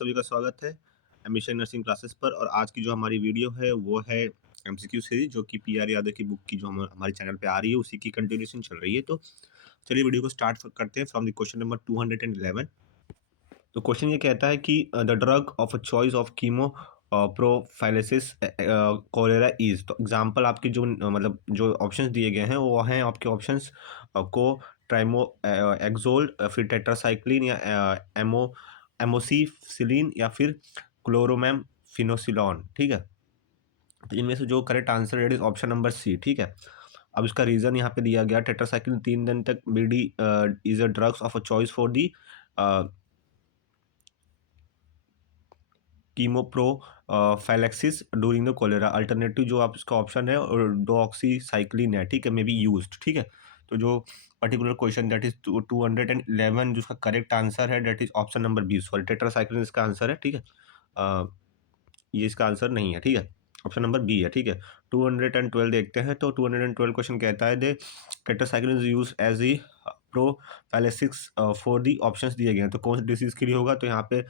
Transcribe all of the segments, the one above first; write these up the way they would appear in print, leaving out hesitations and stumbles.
सभी का स्वागत है एम्बिशन नर्सिंग क्लासेस पर। और आज की जो हमारी वीडियो है वो है एमसीक्यू सीरीज, जो कि पीआर यादव की बुक की जो हमारे चैनल पे आ रही है उसी की कंटिन्यूशन चल रही है। तो चलिए वीडियो को स्टार्ट करते हैं फ्रॉम द क्वेश्चन नंबर 211। तो क्वेश्चन ये कहता है कि the drug of a choice of chemo prophylaxis cholera is. तो एग्जांपल आपके जो मतलब जो ऑप्शंस दिए गए हैं वो हैं आपके ऑप्शंस को ट्राइमो एक्सोल, फिर टेट्रासाइक्लिन या एमो एमोसिसिलिन या फिर क्लोरोमैम फिनोसिलॉन। ठीक है, तो इनमें से जो करेक्ट आंसर है ऑप्शन नंबर सी। ठीक है, अब इसका रीजन यहाँ पे दिया गया, टेट्रासाइक्लिन 3 दिन तक BD is a drugs of a choice for the chemoprophylaxis during the cholera. Alternative जो आप इसका ऑप्शन है और डोऑक्सीसाइक्लिन है। ठीक है, मे बी यूज्ड। ठीक है, तो जो पर्टिकुलर क्वेश्चन दैट इज 211 जो इसका करेक्ट आंसर है that is option number B. Sorry, tetracycline इसका आंसर है। ठीक है, ये इसका आंसर नहीं है। ठीक है, ऑप्शन नंबर बी है। ठीक है, 212 देखते हैं। तो 212 क्वेश्चन कहता है the tetracycline is used as a prophylaxis for the. Options दिए गए हैं तो कौन सी डिसीज के लिए होगा। तो यहाँ पे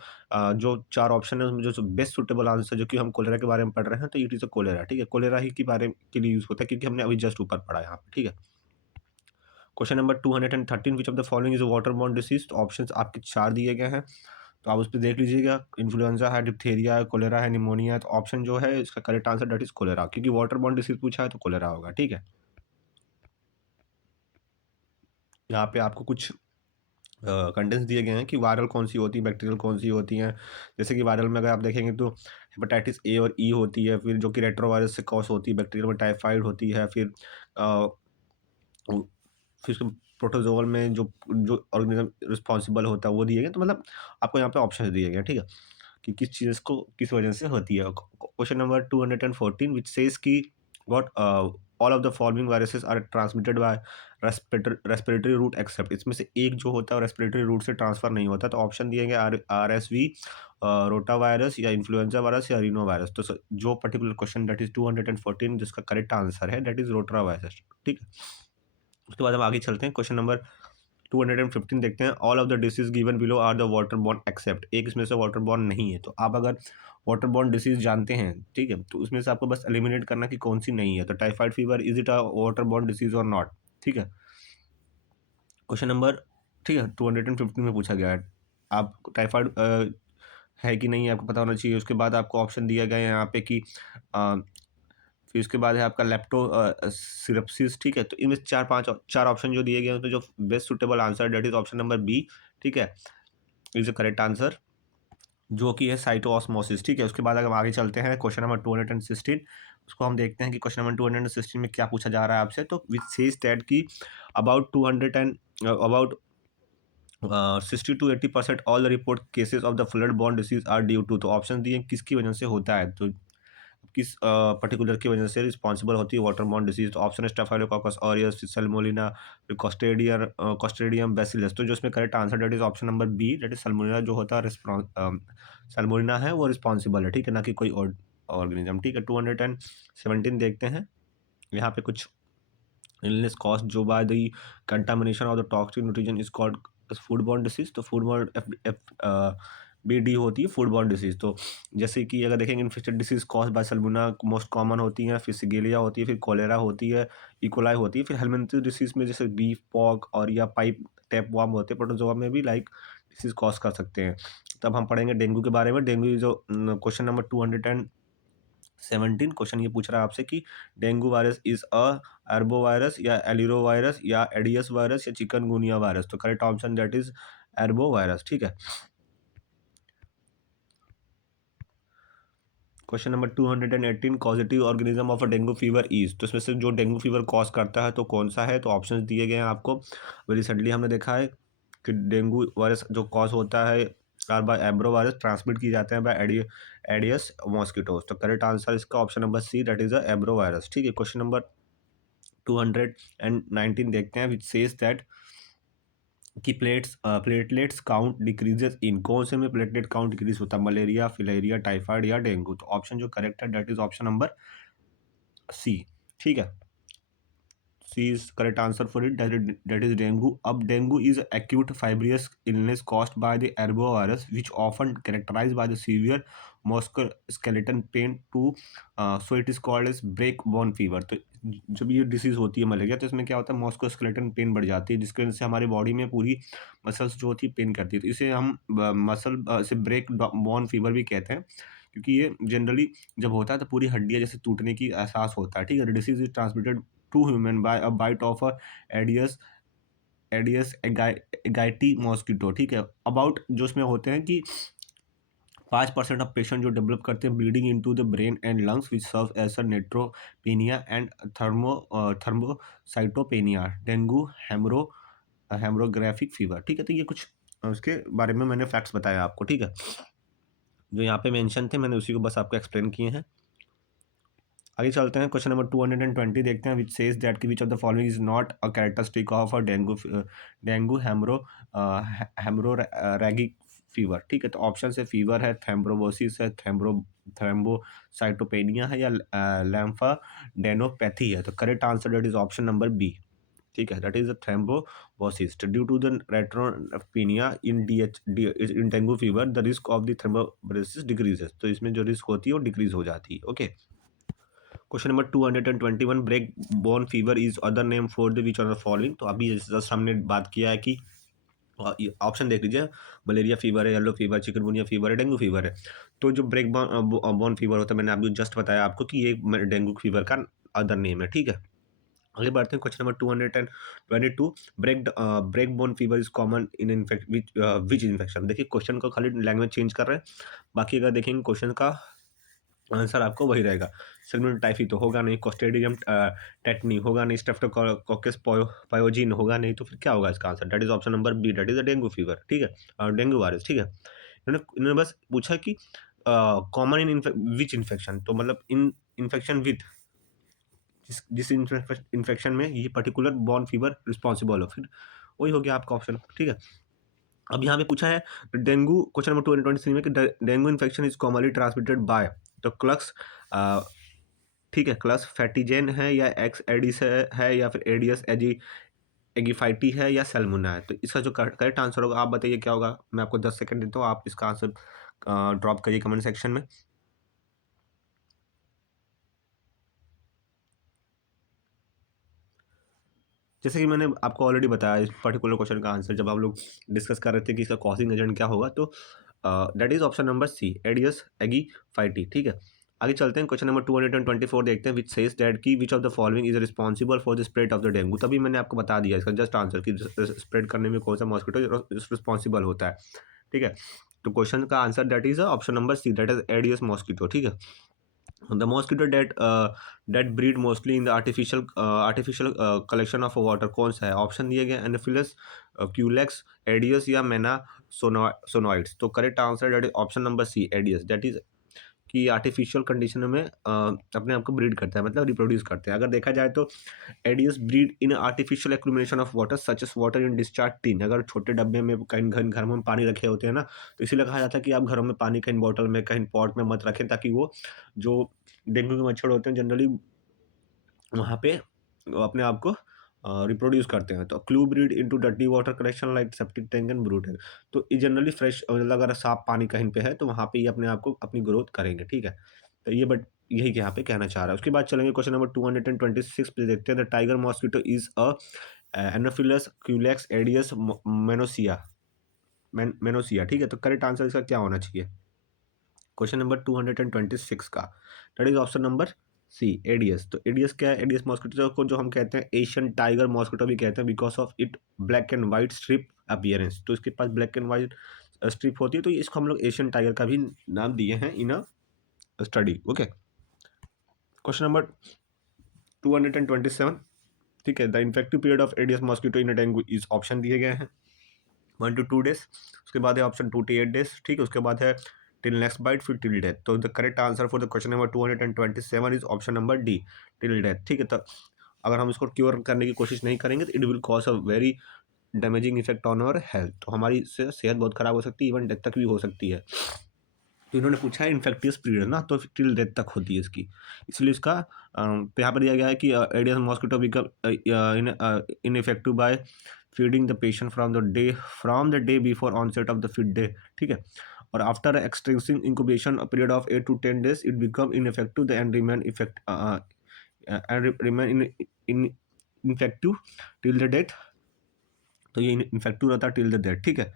जो चार ऑप्शन है उसमें जो बेस्ट सुटेबल आंसर, जो कि हम कोलेरा के बारे में पढ़ रहे हैं, तो इट इज अ कोलेरा। ठीक है, कोलेरा ही के लिए यूज होता है क्योंकि हमने अभी जस्ट ऊपर पढ़ा है यहाँ पे। ठीक है, question number 213 which of the following is water borne disease. तो ऑप्शंस आपके चार दिए गए हैं, तो आप उस पर देख लीजिएगा। इन्फ्लुएंजा है, डिप्थेरिया है, कोलेरा है, निमोनिया है। तो ऑप्शन जो है इसका correct answer that is cholera, क्योंकि वाटर बॉर्न डिसीज पूछा है तो कोलेरा होगा। ठीक है, यहाँ पे आपको कुछ कंटेंट्स दिए गए हैं कि वायरल कौन सी होती है, बैक्टीरियल कौन सी होती हैं। जैसे कि वायरल में अगर आप देखेंगे तो हेपेटाइटिस ए और ई होती है, फिर जो कि रेट्रोवायरस से कॉज होती है। बैक्टीरियल में टाइफाइड होती है, फिर अ, फिर उसके प्रोटोजोल में जो जो ऑर्गेनिज्म रिस्पॉन्सिबल होता है वो दिए गए। तो मतलब आपको यहाँ पे ऑप्शन दिए गए हैं। ठीक है, कि किस चीज़ को किस वजह से होती है। क्वेश्चन नंबर 214 विच सेज कि what all of the following viruses are transmitted by respiratory route except. इसमें से एक जो होता है रेस्पिरेटरी रूट से ट्रांसफर नहीं होता। तो ऑप्शन दिए गए R S V, rota virus या इन्फ्लुएंजा वायरस या रीनो वायरस। तो जो पर्टिकुलर क्वेश्चन दैट इज 214 जिसका करेक्ट आंसर है दैट इज रोटा वायरस। ठीक है, उसके बाद हम आगे चलते हैं। क्वेश्चन नंबर 215 देखते हैं। All of the disease given below are the water borne except. एक इसमें से वाटर बॉर्न नहीं है। तो आप अगर वाटर बॉर्न डिसीज जानते हैं, ठीक है, तो उसमें से आपको बस एलिमिनेट करना कि कौन सी नहीं है। तो typhoid fever is it a water borne disease और नॉट। ठीक है, क्वेश्चन नंबर, ठीक है, 215 में पूछा गया है आप टाइफाइड है कि नहीं आपको पता होना चाहिए। उसके बाद आपको ऑप्शन दिया गया है यहाँ पे कि फिर उसके बाद है आपका लेप्टो सिरप्सिस। ठीक है, तो इनमें चार ऑप्शन जो दिए गए हैं तो जो best suitable answer that is option number B. ठीक है, इज द करेक्ट आंसर, जो कि है साइटोऑस्मोसिस। ठीक है, उसके बाद अगर हम आगे चलते हैं क्वेश्चन नंबर 216, उसको हम देखते हैं कि क्वेश्चन नंबर 216 में क्या पूछा जा रहा है आपसे। तो विच सेज दैट की about 200 and about 60 to 80% all the report cases of the flood borne disease are due to. तो ऑप्शन दिए किसकी वजह से होता है, तो किस पर्टिकुलर की वजह से रिस्पॉन्सिबल होती है वाटर बॉर्न डिसीज। तो ऑप्शन है स्टेफाइलोकोकस ऑरियस, सल्मोनेला, फिर क्लोस्ट्रिडियम बैसिलस। तो जो इसमें correct answer that is option number B, that is salmonella जो होता है सल्मोनेला है वो रिस्पॉन्सिबल है। ठीक है, ना कि कोई और ऑर्गेनिज्म। ठीक है, 217 देखते हैं। यहाँ पे कुछ illness caused जो by the contamination of the toxic nutrition is called foodborne disease। तो foodborne BD होती है foodborne disease। तो जैसे कि अगर देखेंगे infected disease cause by salmonella most common होती हैं, फिर सिगेलिया होती है, फिर कोलेरा होती है, इकोलाई होती है, फिर हेलमिंथ्स डिसीज में जैसे बीफ पॉक और या पाइप टैप वार्म होते हैं। प्रोटोजोआ में भी लाइक डिसीज कॉज कर सकते हैं। तब हम पढ़ेंगे डेंगू के बारे में। डेंगू जो क्वेश्चन नंबर 217 क्वेश्चन ये पूछ रहा है आपसे कि dengue virus is a arbo virus या एलिरो वायरस या एडियस वायरस या चिकनगुनिया वायरस। तो correct option that is arbo virus. ठीक है, question number 218 causative organism of a dengue fever is. तो इसमें से जो डेंगू फीवर कॉज करता है तो कौन सा है। तो ऑप्शंस दिए गए हैं आपको। रिसेंटली हमने देखा है कि डेंगू वायरस जो कॉज होता है are by arbovirus, transmit की जाते हैं बाय एडियस मॉस्किटोज। तो करेक्ट आंसर इसका option number C that is a arbovirus. ठीक है, क्वेश्चन नंबर 219 देखते हैं विच सेज दैट कि प्लेटलेट्स काउंट डिक्रीजेस इन। कौन से में प्लेटलेट काउंट डिक्रीज होता है, मलेरिया, फिलेरिया, टाइफाइड या डेंगू। तो ऑप्शन जो करेक्ट है that is option number C. ठीक है, C is correct answer for it, that is dengue. अब dengue is acute fibrous illness caused by the arbovirus which often characterized by the severe musculoskeletal pain to so it is called as break bone fever. तो जब ये disease होती है malaria तो इसमें क्या होता है, मस्कुलोस्केलेटल पेन बढ़ जाती है जिसकी वजह से हमारी बॉडी में पूरी मसल्स जो होती है पेन करती है, तो इसे हम मसल से ब्रेक बोन फीवर भी कहते हैं क्योंकि ये जनरली जब होता है तो पूरी हड्डियां जैसे टूटने की एहसास होता है। ठीक है, disease is transmitted to human by a bite of a Aedes Aedes एगाइटी मॉस्किटो। ठीक है, अबाउट जो उसमें होते हैं कि 5% ऑफ पेशेंट जो डेवलप करते हैं bleeding into the brain and lungs which serve as a neutropenia and thrombocytopenia, dengue, haemorrhagic fever. ठीक है, तो ये कुछ उसके बारे में मैंने फैक्ट्स बताया आपको। ठीक है, जो यहाँ पे मेंशन थे मैंने उसी को बस आपको एक्सप्लेन किए हैं। आगे चलते हैं, क्वेश्चन नंबर 220 देखते हैं, विच सेज दैट की which of the following is not a characteristic of a dengue haemorrhagic fever. ठीक है, तो ऑप्शन से फीवर है, थैम्ब्रोबोसिस है, थ्रेम्बोसाइटोपेनिया है या लैम्फाडेनोपैथी है। तो correct answer that is option number B. ठीक है, that is a thrombosis due to the neutropenia in dengue fever the risk of the thrombosis decreases. तो इसमें जो रिस्क होती है वो डिक्रीज हो जाती है। Okay, question number 221, break bone fever is other name for the which of the following. तो अभी जस्ट हमने बात किया है कि ऑप्शन देख लीजिए, मलेरिया फीवर है, येलो फीवर, चिकनगुनिया फीवर है, डेंगू फीवर है। तो जो ब्रेक बोन फीवर होता है मैंने अभी जस्ट बताया आपको कि ये डेंगू फीवर का अदर नेम है। ठीक है, आगे बढ़ते हैं, question number 222, break bone fever is common in infect which infection. देखिए क्वेश्चन को खाली लैंग्वेज चेंज कर रहे हैं, बाकी अगर देखेंगे क्वेश्चन का आंसर आपको वही रहेगा। सेगमेंट टाइफी तो होगा नहीं, क्लोस्ट्रिडियम टेटनी होगा नहीं, स्ट्रेप्टोकोकस पायोजिन होगा नहीं, तो फिर क्या होगा इसका answer? That is option number B, that is a dengue fever. ठीक है, डेंगू वायरस। ठीक है, इन्होंने बस पूछा कि कॉमन इन विच इन्फेक्शन, तो मतलब इन इन्फेक्शन विद जिस इन्फेक्शन में ये पर्टिकुलर बॉर्न फीवर रिस्पॉन्सिबल हो, फिर वही हो गया आपका ऑप्शन। ठीक है, अब यहाँ पे पूछा है डेंगू, क्वेश्चन नंबर 223 में कि dengue infection is commonly transmitted by तो क्लक्स, ठीक है, क्लस फैटिजेन है या एक्स एडिस है या फिर एडियस एगिफाइटी है या सेल्मुना है। तो इसका जो करेक्ट आंसर होगा आप बताइए क्या होगा। मैं आपको 10 सेकंड देता हूँ, आप इसका आंसर ड्रॉप करिए कमेंट सेक्शन में। जैसे कि मैंने आपको ऑलरेडी बताया इस पर्टिकुलर क्वेश्चन का आंसर जब आप लोग डिस्कस कर रहे थे कि इसका कॉजिंग एजेंट क्या होगा, तो that is option number C, Aedes aegypti. ठीक है, आगे चलते हैं, क्वेश्चन नंबर 224 देखते हैं, विच सेज दैट की which of the following is responsible for the spread of the dengue. तभी मैंने आपको बता दिया इसका जस्ट आंसर कि स्प्रेड करने में कौन सा मॉस्किटो रिस्पॉन्सिबल होता है। ठीक है, तो क्वेश्चन का answer that is option number C, that is Aedes mosquito. ठीक है, the mosquito that breed mostly in the artificial collection of water कौन सा है? ऑप्शन दिए गए एनोफिलस, क्यूलेक्स, एडियस या मेना सोनोइड्स। तो correct answer that is option number C, Aedes. That is कि आर्टिफिशियल कंडीशन में अपने आप को ब्रीड करता है, मतलब रिप्रोड्यूस करते हैं। अगर देखा जाए तो Aedes breed in artificial accumulation of water such as water in discharge tin. अगर छोटे डब्बे में कहीं घर में पानी रखे होते हैं ना, तो इसीलिए कहा जाता है कि आप घरों में पानी कहीं बॉटल में कहीं पॉट में मत रखें, ताकि वो जो डेंगू के मच्छर होते हैं जनरली वहाँ पे अपने आप को रिप्रोड्यूस करते हैं। तो clue breed into dirty water collection like septic tank and brood है। तो ये जनरली फ्रेश मतलब अगर साफ पानी कहीं पे है तो वहाँ पे ये अपने आप को अपनी ग्रोथ करेंगे। ठीक है, तो ये बट यही यहाँ पे कहना चाह रहा है। उसके बाद चलेंगे क्वेश्चन नंबर 226 पे, देखते हैं the tiger mosquito is a Anopheles Culex Aedes Mansonia. ठीक है, तो करेक्ट आंसर इसका क्या होना चाहिए क्वेश्चन नंबर 226 का? That is option number C, Aedes. तो एडियस क्या है? एडियस मॉस्किटो को जो हम कहते हैं एशियन टाइगर मॉस्किटो भी कहते हैं because of it black and white strip appearance. तो इसके पास ब्लैक एंड वाइट स्ट्रिप होती है, तो इसको हम लोग एशियन टाइगर का भी नाम दिए हैं in a study. Okay, question number 227, ठीक है, the infective period of Aedes mosquito in dengue is option दिए गए हैं 1 to 2 डेज, उसके बाद है ऑप्शन 2 to 8 डेज। ठीक है, उसके बाद है टिल नेक्स्ट बाइट, फिर टिल डेथ। तो the correct answer for the question number 227 is option number D, till death. ठीक है, तो अगर हम इसको क्योर करने की कोशिश नहीं करेंगे तो it will cause a very damaging effect on our health. तो हमारी सेहत बहुत खराब हो सकती है, इवन डेथ तक भी हो सकती है। तो इन्होंने पूछा है इन्फेक्टियस पीरियड ना, तो टिल डेथ तक होती है इसकी, इसलिए इसका तो यहाँ पर दिया गया है कि aedes mosquito become ineffective by feeding the patient from the day before onset of the fit day, ठीक है। और after extensive incubation period of 8 to 10 days it become ineffective and remain in infective till the death. तो ये infective रहता है till the death, ठीक है।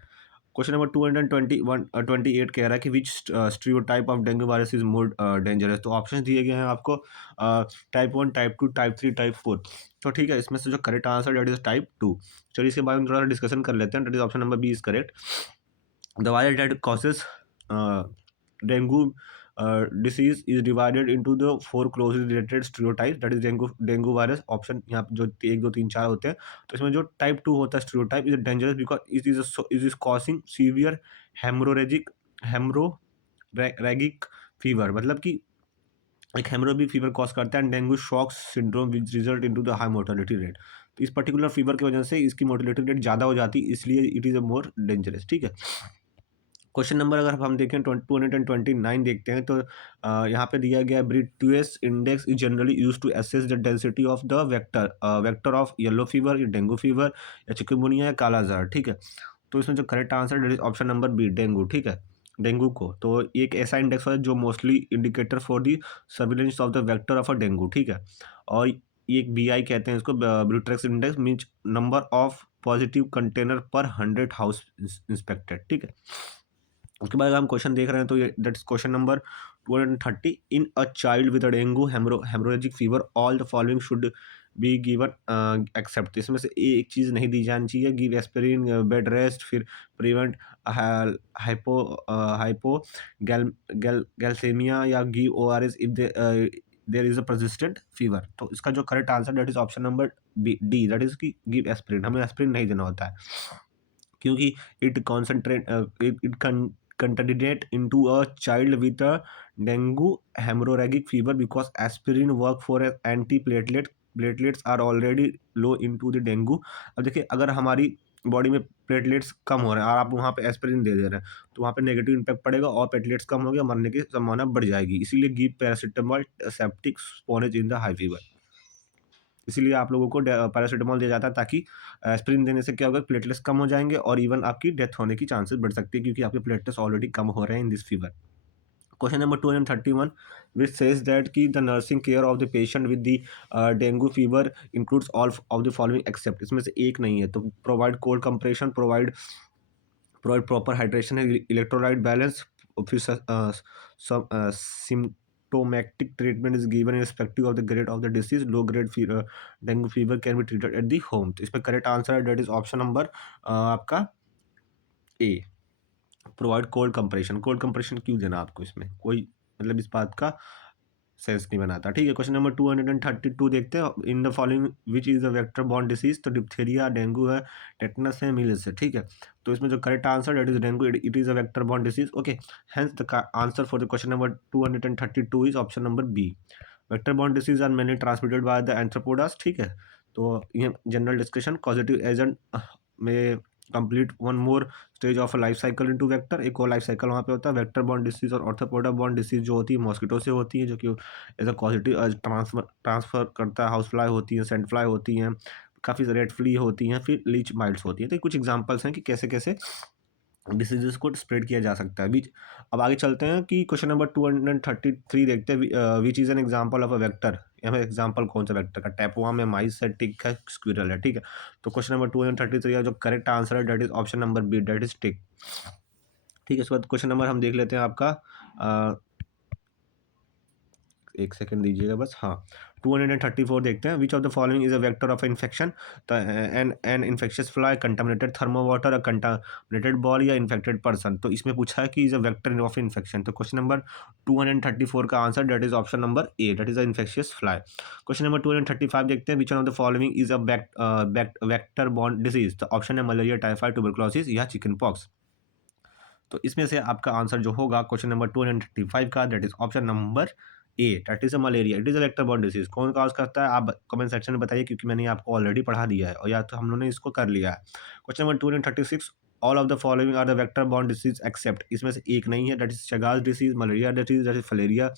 Question number 228 कह रहा है कि which stereotype of dengue virus is more dangerous. तो ऑप्शन दिए गए हैं आपको टाइप 1, टाइप 2, टाइप 3, टाइप 4। तो ठीक है, इसमें से जो correct answer that is type 2। चलिए इसके बारे में थोड़ा डिस्कशन कर लेते हैं। That is option number B is correct. The virus that causes dengue disease is divided into the four closely related stereotypes, that is dengue virus option यहाँ पे जो 1 2 3 4 होते हैं। तो इसमें जो टाइप 2 होता है stereotype is dangerous because it is causing severe haemorrhagic fever, मतलब कि एक हेमोरेजिक फीवर कॉज करता है and dengue shock syndrome which result into the high mortality rate. तो इस पर्टिकुलर फीवर की वजह से इसकी मोर्टेलिटी रेट ज़्यादा हो जाती है, इसलिए it is a more dangerous, ठीक है। क्वेश्चन नंबर अगर हम देखें 229 देखते हैं, तो यहाँ पे दिया गया Breteau index is generally use to assess the density of the vector of yellow fever, dengue fever या चिकनगुनिया या कालाजार, ठीक है। तो इसमें जो correct answer is option number B dengue, ठीक है। डेंगू को तो एक ऐसा इंडेक्स है जो mostly indicator for the surveillance of the vector of a dengue, ठीक है। और ये एक BI कहते हैं इसको, Breteau index means number of positive container per 100 house inspected, ठीक है। उसके बाद हम क्वेश्चन देख रहे हैं, तो ये that's question number 230। In a child with dengue haemorrhagic fever all the following should be given except. इसमें से एक चीज़ नहीं दी जानी चाहिए, गिव एस्पिरिन, बेड रेस्ट, फिर प्रिवेंट हाइपो हाइपो गैल्सेमिया या give ORS if there is a persistent fever. तो इसका जो correct answer that is option number D, that is की गिव एस्पिरिन। हमें एस्पिरिन नहीं देना होता है क्योंकि it concentrate it contaminate into a child with a dengue hemorrhagic fever because aspirin work for platelets are already low into the dengue। अब देखिए अगर हमारी बॉडी में प्लेटलेट्स कम हो रहे हैं और आप वहाँ पे एस्पिरिन दे रहे हैं, तो वहाँ पे नेगेटिव इम्पैक्ट पड़ेगा और प्लेटलेट्स कम हो गया, मरने की संभावना बढ़ जाएगी। इसीलिए give paracetamol tepid sponging in the high fever. इसीलिए आप लोगों को पैरासीटामोल दिया जाता है ताकि एस्पिरिन देने से क्या होगा, प्लेटलेट्स कम हो जाएंगे और इवन आपकी डेथ होने की चांसेस बढ़ सकती है क्योंकि आपके प्लेटलेट्स ऑलरेडी कम हो रहे हैं in this fever. Question number 231 which says that की the nursing care of the patient with the dengue fever includes all of the following except. इसमें से एक नहीं है, तो provide cold compression, provide proper hydration, electrolyte balance, फिर symptomatic treatment is given irrespective of the grade of the disease. Low grade dengue fever can be treated at the home। तो इसमें correct answer है that is option number आपका A, provide cold compression. Cold compression क्यों देना आपको, इसमें कोई मतलब इस बात का सेंस नहीं बनाता, ठीक है। क्वेश्चन नंबर 232 देखते हैं। In the following which is the vector borne disease. तो डिप्थीरिया, डेंगू है, टेटनस है, मिलेस है, ठीक है। तो इसमें जो correct answer that is dengue, it is a vector borne disease, okay. Hence the answer for the question number 232 is option number B. Vector borne disease are mainly transmitted by the arthropods, ठीक है। तो ये general discussion positive agent में complete one more stage of life cycle into vector, एक और life cycle वहाँ पे होता है। वेक्टर बॉर्न डिसीज और ऑर्थोपोडा बॉर्न डिसीज जो होती है मॉस्किटो से होती है, जो कि एज अ पॉजिटिव ट्रांसफर करता है। हाउस फ्लाई होती है, सेंट फ्लाई होती हैं, काफ़ी रेड फ्ली होती हैं, फिर लीच माइल्स होती है। तो कुछ एग्जांपल्स हैं कि कैसे कैसे डिसीजेस को स्प्रेड किया जा सकता है। बीच अब आगे चलते हैं कि क्वेश्चन नंबर 233 देखते हैं। Which is an example of a vector. यहाँ एग्जांपल कौन सा वेक्टर का, टैपवार्म है, माइस है, टिक है, स्क्विरल है, ठीक है। तो क्वेश्चन नंबर 233 का जो करेक्ट आंसर है that is option number B, that is tick, ठीक है। इसके बाद क्वेश्चन नंबर हम देख लेते हैं आपका एक सेकंड दीजिएगा बस, हाँ। 234 देखते हैं। Which of the following is a vector of infection. An infectious fly, contaminated thermo water, a contaminated ball या इन्फेक्टेड पर्सन। तो इसमें पूछा है कि is a vector of infection. तो क्वेश्चन नंबर 234 का answer that is option number A, that is a infectious fly. Question number 235 देखते हैं। Which of the following is a vector borne disease. तो ऑप्शन है मलेरिया, टाइफाइड, ट्यूबरक्लोसिस या chicken pox. तो इसमें से आपका आंसर जो होगा क्वेश्चन नंबर 235 का, that is option number A, that is a malaria. It is a vector borne disease. कौन कॉज करता है आप कमेंट सेक्शन में बताइए, क्योंकि मैंने आपको ऑलरेडी पढ़ा दिया है और या तो हम लोगों ने इसको कर लिया है। Question number 236 all of the following are the vector borne disease except, इसमें से एक नहीं है, that is Chagas disease, malaria disease, that is filaria,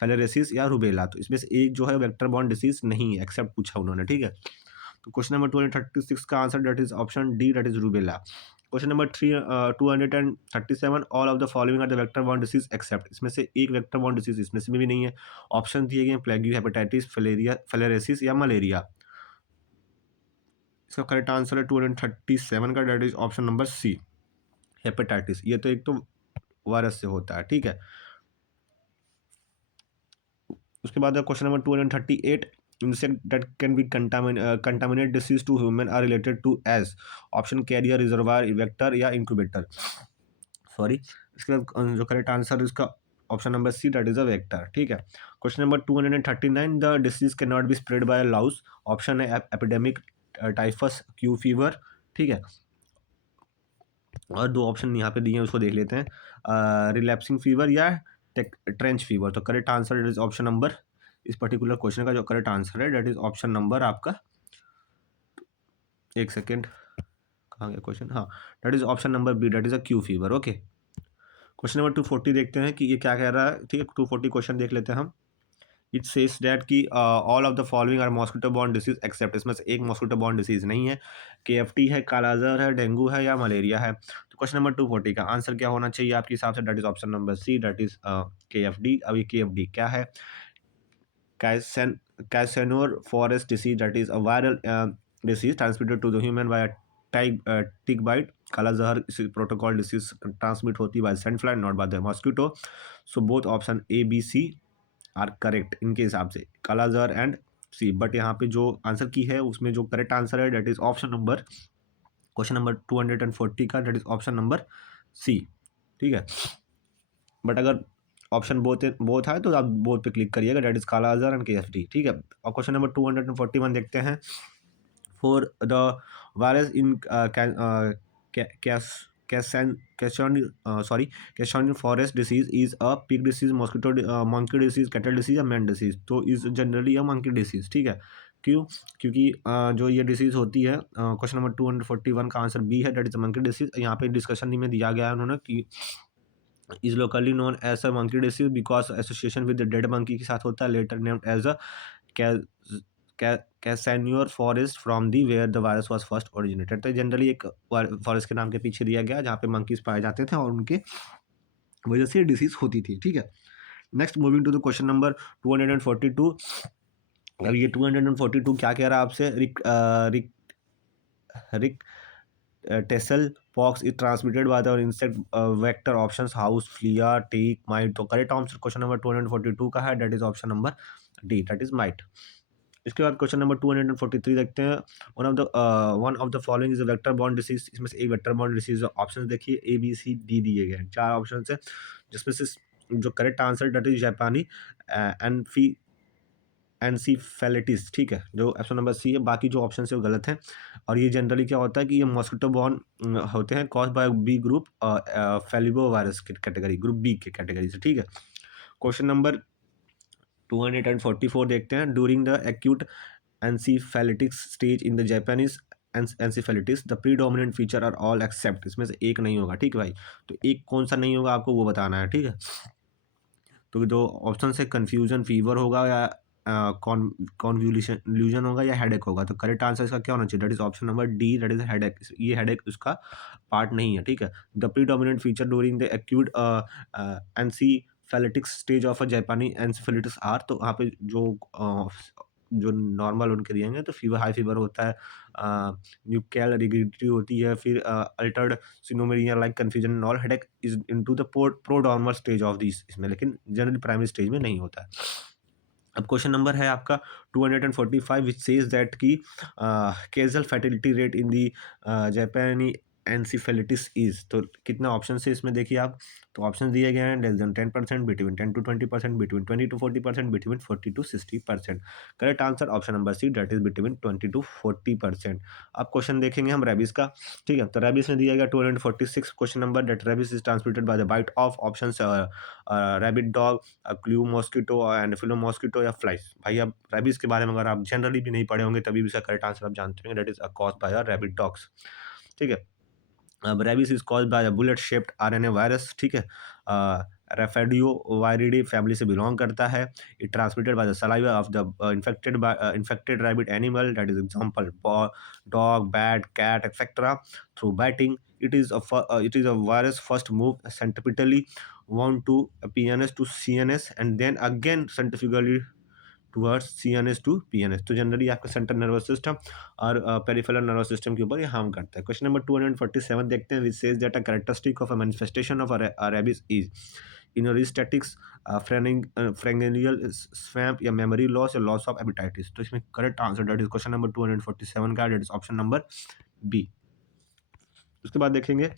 filariasis या रूबेला। तो इसमें से एक जो है वेक्टर बॉर्न डिसीज नहीं है, एक्सेप्ट पूछा उन्होंने, ठीक है। तो क्वेश्चन नंबर 236 का answer that is option D, that is rubella. Question number 237, all of the following are the vector borne disease except, इसमें से एक वेक्टर बॉर्न डिसीज इसमें से भी नहीं है। ऑप्शन दिए गए प्लेग्यू, हेपेटाइटिस, फलेरिया, फेलेरेसिस या मलेरिया। इसका करेक्ट आंसर है 237 का, that is option number C, hepatitis. ये तो एक तो वायरस से होता है, ठीक है। उसके बाद question number 238, insect that can be contaminate disease to human are related to as, option carrier, reservoir, vector या इंक्यूबेटर। सॉरी, इसका जो करेक्ट आंसर है इसका option number C, that is a vector, ठीक है। Question number 239, the disease can not be spread by louse, option है epidemic, typhus, Q fever, ठीक है। और दो ऑप्शन यहाँ पे दिए हैं, उसको देख लेते हैं, रिलैप्सिंग फीवर या ट्रेंच फीवर। तो correct answer is option number, इस पर्टिकुलर क्वेश्चन का जो करेक्ट आंसर है दैट इज ऑप्शन नंबर आपका, एक सेकेंड, कहाँ गया क्वेश्चन, हाँ, that is option number B, that is a Q fever, okay. Question number 240 देखते हैं कि ये क्या कह रहा है, ठीक है। 240 क्वेश्चन देख लेते हैं हम। इट सेज दैट कि all of the following are mosquito borne disease except, इसमें से एक मॉस्किटो बॉर्न डिसीज नहीं है। KFT है, कालाजार है, डेंगू है या मलेरिया है। तो क्वेश्चन नंबर 240 का आंसर क्या होना चाहिए आपके हिसाब से, that is option number C, that is KFD। अब ये KFD क्या है, Kyasanur forest disease, that is a viral disease transmitted to the human by tick bite. Kala azar protozoal disease transmit होती है by sand fly, not by the mosquito. So both option A, B, C are correct इनके हिसाब से, कालाजार and C. But यहाँ पे जो answer की है उसमें जो करेक्ट आंसर है that is option number, question number 240 का, that is option number C, ठीक है। बट अगर ऑप्शन बोथ है तो आप बोथ पे क्लिक करिएगा, that is kala azar and KFD, ठीक है। और क्वेश्चन नंबर 241 देखते हैं, for the virus in Cassan forest disease is a pig disease, mosquito monkey disease, cattle disease या man disease। तो is generally a monkey disease, ठीक है। क्यों, क्योंकि जो ये डिसीज होती है, क्वेश्चन नंबर 241 का आंसर बी है, दैट इज मंकी डिसीज। यहाँ पे डिस्कशन में दिया गया है उन्होंने कि is locally known as a monkey disease because association with dead monkey के साथ होता है, later named as a Kyasanur forest from the where the virus was first originated. तो जनरली एक फॉरेस्ट के नाम के पीछे दिया गया जहाँ पे मंकीज पाए जाते थे और उनके वजह से डिसीज होती थी, ठीक है। Next moving to the question number 242। अब ये 242 क्या कह रहा है आपसे, rickettsial pox is transmitted by the insect vector, options house flea, tick, mite. तो करेक्ट आंसर क्वेश्चन नंबर 242 का है, that is option number D, that is mite. इसके बाद क्वेश्चन नंबर 243 देखते हैं, one of the following is a vector borne disease, इसमें से एक वेक्टर बॉर्न डिसीज। ऑप्शन देखिए A, B, C, D दिए गए हैं, चार ऑप्शन है, जिसमें से जो करेक्ट आंसर दैट इज जापानी एनसीफेलिटिस, ठीक है, जो ऑप्शन नंबर सी है। बाकी जो ऑप्शन है वो गलत है। और ये जनरली क्या होता है कि ये मॉस्किटो बॉर्न होते हैं, cause by B group flavivirus की कैटेगरी, ग्रुप बी की कैटेगरी से, ठीक है। क्वेश्चन नंबर 244 देखते हैं, during the acute encephalitic stage in the Japanese encephalitis the predominant feature are all except, इसमें से एक नहीं होगा, ठीक है भाई। तो एक कौन सा नहीं होगा आपको वो बताना है, ठीक है। तो जो ऑप्शन से कन्फ्यूजन, फीवर होगा या कॉन्व्यूल्यूजन होगा या हेडेक होगा। तो करेक्ट आंसर इसका क्या होना चाहिए, that is option number D, that is headache. ये हेडेक उसका पार्ट नहीं है, ठीक है। The predominant feature during the acute encephalitic stage of a जापानी एनसीफेलिटिस आर। तो वहाँ पे जो नॉर्मल उनके दिएंगे तो फीवर, हाई फीवर होता है, न्यूक्लियर रिगिडिटी होती है, फिर altered sensorium like confusion all, headache is into the prodromal stage of this, इसमें लेकिन जनरल प्राइमरी स्टेज में नहीं होता है। अब क्वेश्चन नंबर है आपका 245 विच सेज दैट की केजल फर्टिलिटी रेट इन दी जापानी एनसीफेलिटिस इज। तो कितना ऑप्शन है इसमें देखिए आप, तो ऑप्शन दिए गए हैं, less than 10%, between 10 to 20%, between 20 to 40%, between 40 to 60%। Correct answer option number C, that is between 20 to 40%। अब क्वेश्चन देखेंगे हम रेबिस का, ठीक है। तो रेबिस में दिया गया 246 question number, that rabies is transmitted by the bite of option rabid dog, Culex mosquito and फिलो मॉस्किटो या फ्लाइज। भाई अब रेबिस के बारे में अगर आप जनरली भी नहीं पढ़े होंगे तभी भी इसका करेक्ट आंसर आप जानते होंगे, that is cause by rabid dogs, ठीक है। अब rabies is caused by a bullet shaped RNA virus, ठीक है। रेफेडियो वायरिडी फैमिली से बिलोंग करता है। It transmitted by the saliva of the infected rabid animal, that is example dog, bat, cat etcetera, through biting. It is a virus first move centripetally wound to PNS to CNS and then again centrifugally towards CNS to PNS. तो generally आपका central nervous system और peripheral nervous system के ऊपर ये harm करता है. Question number 247 देखते हैं, which says that a characteristic of a manifestation of rabies is इनोरिस्टैटिक्स, फ्रेंगेनियल स्वैम्प या मेमोरी लॉस या लॉस ऑफ एपिटाइटिस. तो इसमें correct answer that is question number 247 का, that is option number B. उसके बाद देखेंगे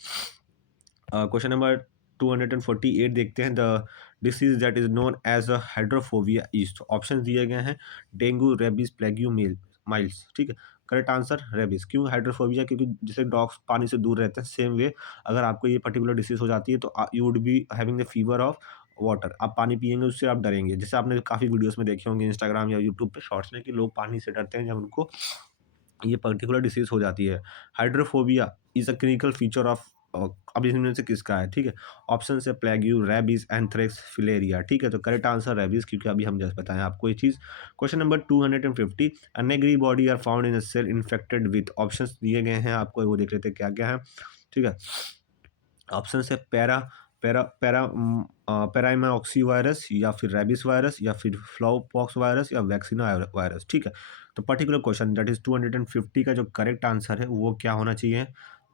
क्वेश्चन नंबर 248 देखते हैं. The disease that is known as a hydrophobia is. Option दिए गए हैं डेंगू, रेबीज, प्लेग्यू, माइल्स. ठीक है, करेक्ट आंसर रेबीज. क्यों हाइड्रोफोबिया? क्योंकि जैसे डॉग्स पानी से दूर रहते हैं, सेम वे अगर आपको ये पर्टिकुलर डिसीज हो जाती है तो you would be having the fever of water. आप पानी पियेंगे उससे आप डरेंगे. जैसे आपने काफ़ी वीडियोस में देखे होंगे इंस्टाग्राम या यूट्यूब पे शॉर्ट्स में कि लोग पानी से डरते हैं जब उनको ये पर्टिकुलर डिसीज हो जाती है. Hydrophobia is a clinical feature of, अब इनमें से किसका है? ठीक है, ऑप्शन से प्लेग्यू, रेबीज, एंथ्रेक्स, फिलेरिया. ठीक है, तो करेक्ट आंसर रेबीज, क्योंकि अभी हम जस्ट बताएं आपको ये चीज़. Question number 250, a Negri body are found in a cell infected with. Options दिए गए हैं आपको, वो देख लेते हैं क्या क्या है. ठीक है, ऑप्शन है पैरा पैरा पैरा पैराइमाऑक्सी वायरस या फिर रेबिस वायरस या फिर फ्लाउपॉक्स वायरस या वैक्सीना वायरस. ठीक है, तो पर्टिकुलर क्वेश्चन दैट इज 250 का जो करेक्ट आंसर है वो क्या होना चाहिए?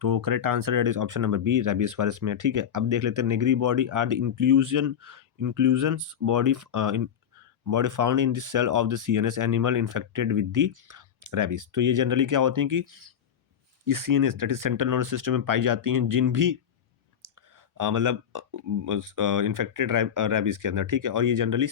तो correct answer that is option number B, rabies virus में. ठीक है, अब देख लेते हैं Negri body are the inclusions body found in the cell of the CNS animal infected with the rabies. तो ये जनरली क्या होती है कि इस CNS that is central nervous system में पाई जाती हैं जिन भी मतलब इन्फेक्टेड रेबीज के अंदर. ठीक है, और ये जनरली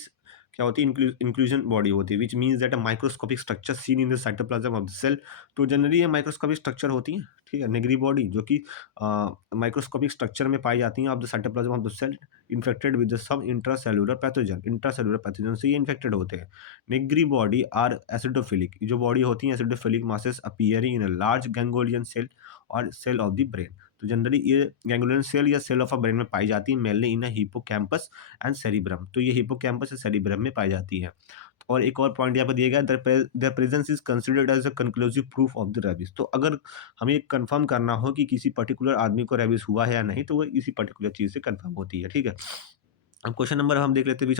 क्या होती है? इंक्लूजन बॉडी होती है, which means that a microscopic structure seen in the cytoplasm of the cell. तो जनरली ये माइक्रोस्कोपिक स्ट्रक्चर होती है. ठीक है, नेगरी बॉडी जो कि माइक्रोस्कोपिक स्ट्रक्चर में पाई जाती हैं of the cytoplasm of the cell infected with some intracellular pathogen से ये इन्फेक्टेड होते हैं. Negri body are acidophilic. जो बॉडी होती है acidophilic masses appearing in a large ganglion cell और सेल ऑफ द ब्रेन. तो जनरली ये गैंग्लियन सेल या सेल ऑफ अ ब्रेन में पाई जाती है, mainly in hippocampus and cerebrum. तो ये हिपोकैम्पस या सेरिब्रम में पाई जाती है. और एक और पॉइंट यहाँ पर दिया गया, their presence is considered as a conclusive proof of the rabies. तो अगर हमें ये कंफर्म करना हो कि किसी पर्टिकुलर आदमी को रेबीज हुआ है या नहीं, तो वो इसी पर्टिकुलर चीज़ से कंफर्म होती है. ठीक है, अब क्वेश्चन नंबर हम देख लेते हैं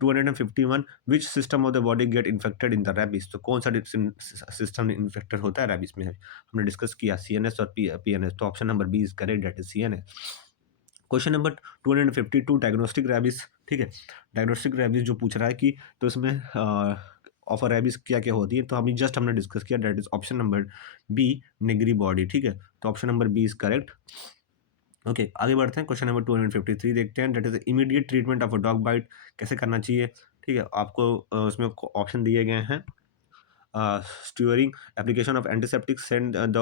251, which system of the body get infected in the rabies. तो कौन सा सिस्टम इन्फेक्टेड होता है रेबीज में? हमने डिस्कस किया CNS और PNS. तो option number B is correct, that is CNS. Question number 252, diagnostic rabies. ठीक है, डायग्नोस्टिक रेबीज जो पूछ रहा है कि तो इसमें ऑफ रेबीज क्या क्या होती है, तो हमने डिस्कस किया, that is option number B, Negri body. ठीक है, तो option number B is correct. Okay, आगे बढ़ते हैं. क्वेश्चन नंबर 253 देखते हैं, that is immediate treatment of a dog bite. कैसे करना चाहिए? ठीक है, आपको उसमें ऑप्शन दिए गए हैं. Steering, application of antiseptic, send the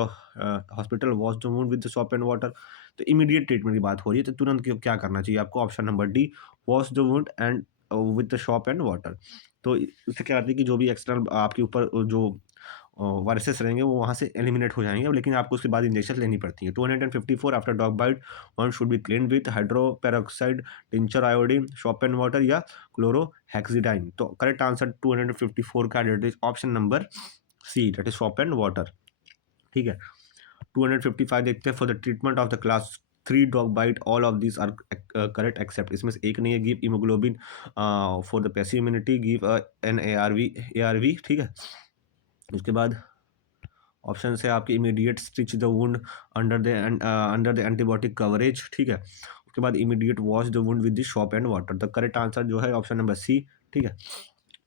hospital, wash the wound with shop and water. तो इमीडिएट ट्रीटमेंट की बात हो रही है, तो तुरंत क्या करना चाहिए आपको? Option number D, wash the wound and with the shop and water. तो इससे क्या होती है कि जो भी एक्सटर्नल आपके ऊपर जो वायरसेस रहेंगे वो वहाँ से एलिमिनेट हो जाएंगे, लेकिन आपको उसके बाद इंजेक्शन लेनी पड़ती है. 254, after dog bite one should be clean with hydroperoxide, tincture iodine, soap and water या क्लोरोहेक्सिडाइन. तो करेक्ट आंसर 254 का that is option number C, that is soap and water. ठीक है, 255 देखते हैं, for the treatment of the class 3 dog bite all of this are correct except. इसमें से एक नहीं है. Give immunoglobulin for the passive immunity, give an ARV. ठीक है, उसके बाद ऑप्शन है आपके immediate stitch the wound under the antibiotic coverage. ठीक है, उसके बाद immediate wash the wound with the shop and water. The correct answer जो है ऑप्शन नंबर सी. ठीक है,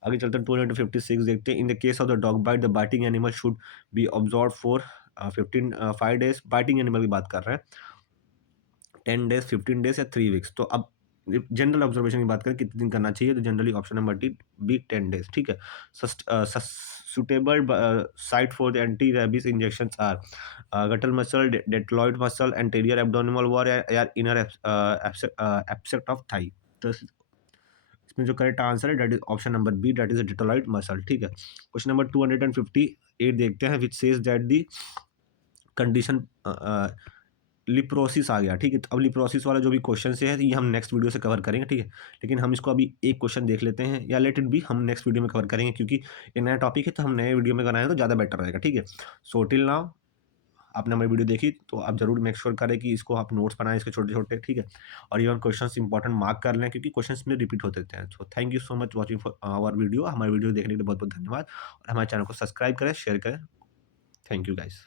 आगे चलते हैं 256 देखते हैं. In the case of the dog bite the biting animal should be observe for 5 days. Biting animal की बात कर रहे हैं. 10 days, 15 days या 3 weeks. तो अब जनरल ऑब्जर्वेशन की बात करें कितने दिन करना चाहिए, तो generally option number D, B, 10 days. ठीक है, suitable site for the anti-rabies injections are guttal muscle, deltoid muscle, anterior abdominal wall या inner absect of thigh. तो इसमें जो करेक्ट आंसर है that is option number B, that is deltoid muscle. ठीक है, question number 258 देखते हैं, which says that the condition leprosis आ गया, ठीक है? अब लिप्रोसिस वाला जो भी क्वेश्चन से है ये हम नेक्स्ट वीडियो से कवर करेंगे, ठीक है? लेकिन हम इसको अभी एक क्वेश्चन देख लेते हैं, या लेट इट बी, हम नेक्स्ट वीडियो में कवर करेंगे, क्योंकि ये नया टॉपिक है तो हम नए वीडियो में बनाएँ तो ज़्यादा बेटर रहेगा, ठीक है? सो टिल नाउ आपने हमारी वीडियो देखी तो आप ज़रूर मेक श्योर करें कि इसको आप नोट्स बनाएँ इसके छोटे-छोटे, ठीक है? और इवन क्वेश्चंस इंपॉर्टेंट मार्क कर लें, क्योंकि क्वेश्चंस में रिपीट होते रहते हैं। So thank you so much watching for our video. हमारी वीडियो देखने के लिए बहुत-बहुत धन्यवाद, और हमारे चैनल को सब्सक्राइब करें, शेयर करें। Thank you guys.